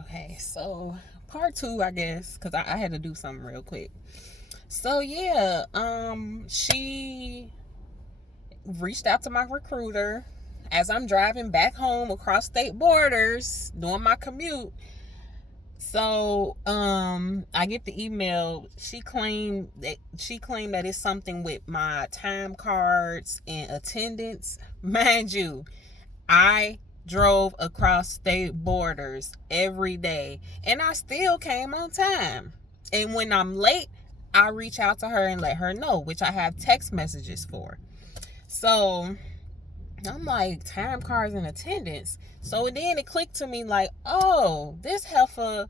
Okay, so part two, I guess, because I had to do something real quick. So yeah, she reached out to my recruiter as I'm driving back home across state borders doing my commute. So I get the email. She claimed that it's something with my time cards and attendance. Mind you, I drove across state borders every day and I still came on time. And when I'm late, I reach out to her and let her know, which I have text messages for. So I'm like, time cards and attendance. So then it clicked to me like, oh, this heifer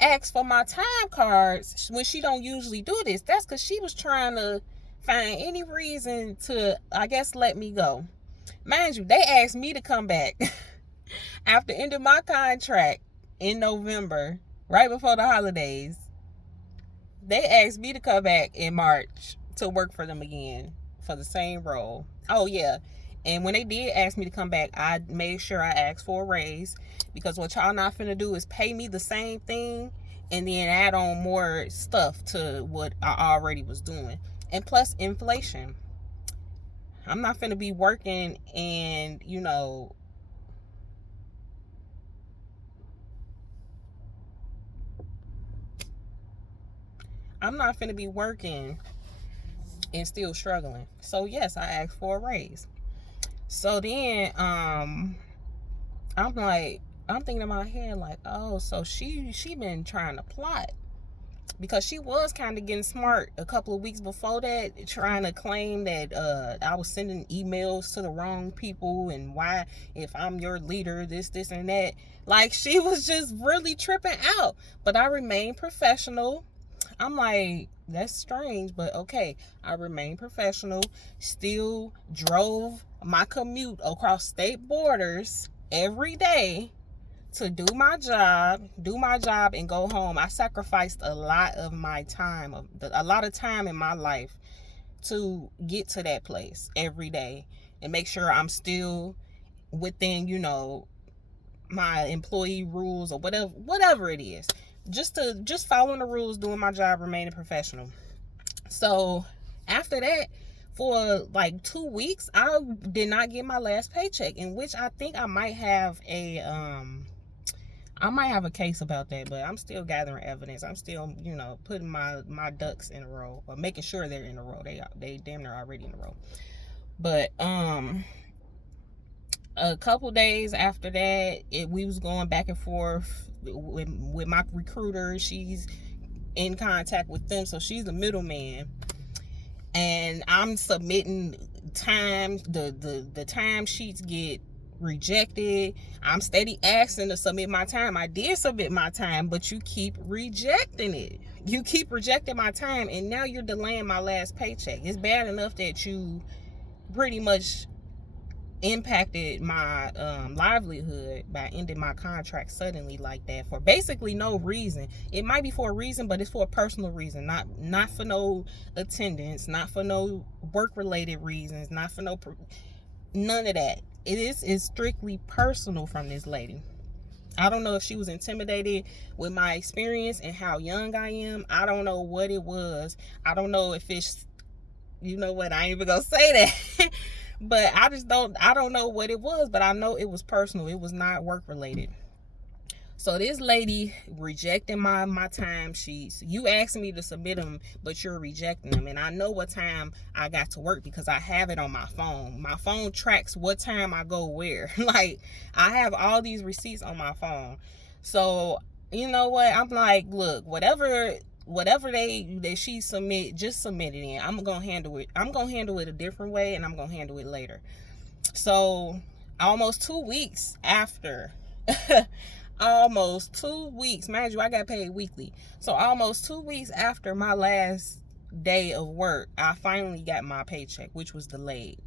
asked for my time cards when she don't usually do this. That's because she was trying to find any reason to, I guess, let me go. Mind you, they asked me to come back after ending my contract in November, right before the holidays. They asked me to come back in March to work for them again for the same role. Oh yeah. And when they did ask me to come back, I made sure I asked for a raise, because what y'all not finna do is pay me the same thing and then add on more stuff to what I already was doing. And plus inflation. I'm not finna be working and, I'm not finna be working and still struggling. So yes, I asked for a raise. So then I'm like, I'm thinking in my head like, oh, so she been trying to plot, because she was kind of getting smart a couple of weeks before that, trying to claim that I was sending emails to the wrong people, and why, if I'm your leader, this and that. Like, she was just really tripping out. But I remained professional. I'm like, that's strange, but okay. I remained professional, still drove my commute across state borders every day to do my job and go home. I sacrificed a lot of my time, a lot of time in my life to get to that place every day and make sure I'm still within, my employee rules or whatever it is. Just following the rules, doing my job, remaining professional. So after that, for like 2 weeks, I did not get my last paycheck, in which I think I might have a case about that, but I'm still gathering evidence. I'm still, putting my ducks in a row, or making sure they're in a row. They damn near already in a row. But a couple days after that, we was going back and forth with my recruiter. She's in contact with them, so she's the middleman. And I'm submitting time. The time sheets get rejected. I'm steady asking to submit my time. I did submit my time, but you keep rejecting it. You keep rejecting my time, and now you're delaying my last paycheck. It's bad enough that you pretty much impacted my livelihood by ending my contract suddenly like that for basically no reason. It might be for a reason, but it's for a personal reason, not for no attendance, not for no work related reasons, not for none of that. Is strictly personal from this lady. I don't know if she was intimidated with my experience and how young I am. I don't know what it was. I don't know if it's, you know what, I ain't even gonna say that. But I don't know what it was, but I know it was personal. It was not work related. So this lady rejecting my time sheets. You asked me to submit them, but you're rejecting them. And I know what time I got to work because I have it on my phone. My phone tracks what time I go where. Like, I have all these receipts on my phone. So, you know what? I'm like, look, whatever they she submit, just submit it in. I'm gonna handle it. I'm gonna handle it a different way, and I'm gonna handle it later. So almost 2 weeks after, almost 2 weeks, mind you, I got paid weekly. So almost 2 weeks after my last day of work, I finally got my paycheck, which was delayed.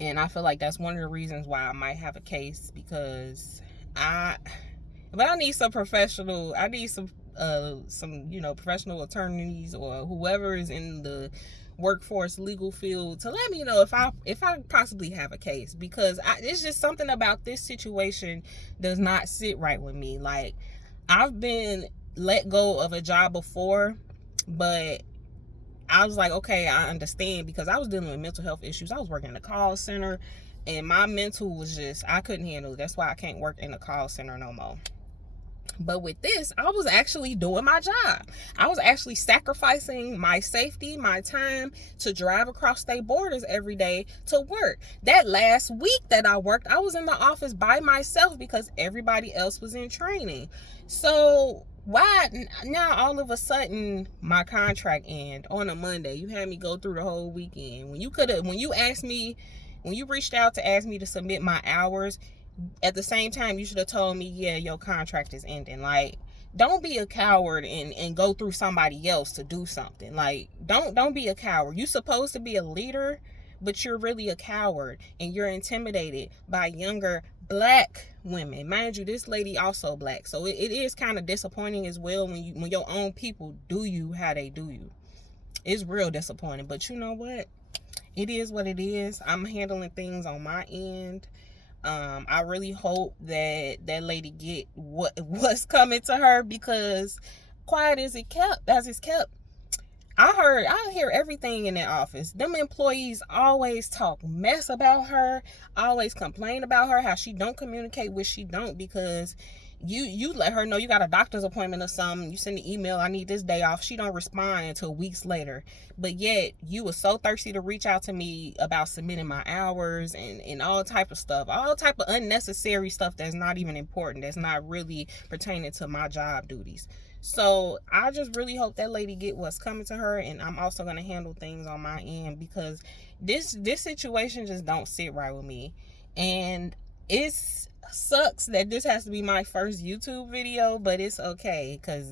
And I feel like that's one of the reasons why I might have a case, because but I need some professional. I need some professional attorneys or whoever is in the workforce legal field to let me know if I possibly have a case, because it's just something about this situation does not sit right with me. Like, I've been let go of a job before, but I was like, okay, I understand, because I was dealing with mental health issues. I was working in a call center, and my mental was just, I couldn't handle it. That's why I can't work in a call center no more. But with this, I was actually doing my job. I was actually sacrificing my safety, my time to drive across state borders every day to work. That last week that I worked, I was in the office by myself because everybody else was in training. So why now all of a sudden my contract end on a Monday? You had me go through the whole weekend. When you reached out to ask me to submit my hours, at the same time, you should have told me, yeah, your contract is ending. Like, don't be a coward and go through somebody else to do something. Like, don't be a coward. You're supposed to be a leader, but you're really a coward, and you're intimidated by younger black women. Mind you, this lady also black, so it is kind of disappointing as well when your own people do you how they do you. It's real disappointing, but you know what? It is what it is. I'm handling things on my end. I really hope that lady get what's coming to her, because quiet as it's kept. I hear everything in that office. Them employees always talk mess about her, always complain about her, how she don't communicate, which she don't, because you let her know you got a doctor's appointment or something, you send an email, I need this day off, she don't respond until weeks later. But yet you were so thirsty to reach out to me about submitting my hours and all type of stuff, all type of unnecessary stuff that's not even important, that's not really pertaining to my job duties. So I just really hope that lady get what's coming to her, and I'm also going to handle things on my end, because this situation just don't sit right with me. And it's sucks that this has to be my first YouTube video, but it's okay, because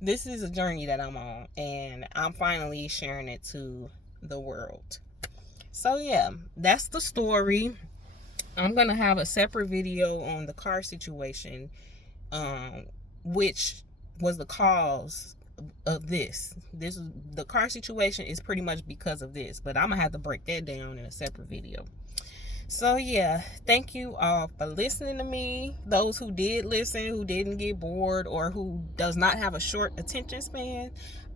this is a journey that I'm on, and I'm finally sharing it to the world. So yeah, that's the story. I'm gonna have a separate video on the car situation, which was the cause of this. The car situation is pretty much because of this, but I'm gonna have to break that down in a separate video. So yeah, thank you all for listening to me. Those who did listen, who didn't get bored, or who does not have a short attention span,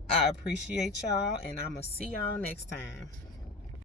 I appreciate y'all, and I'm gonna see y'all next time.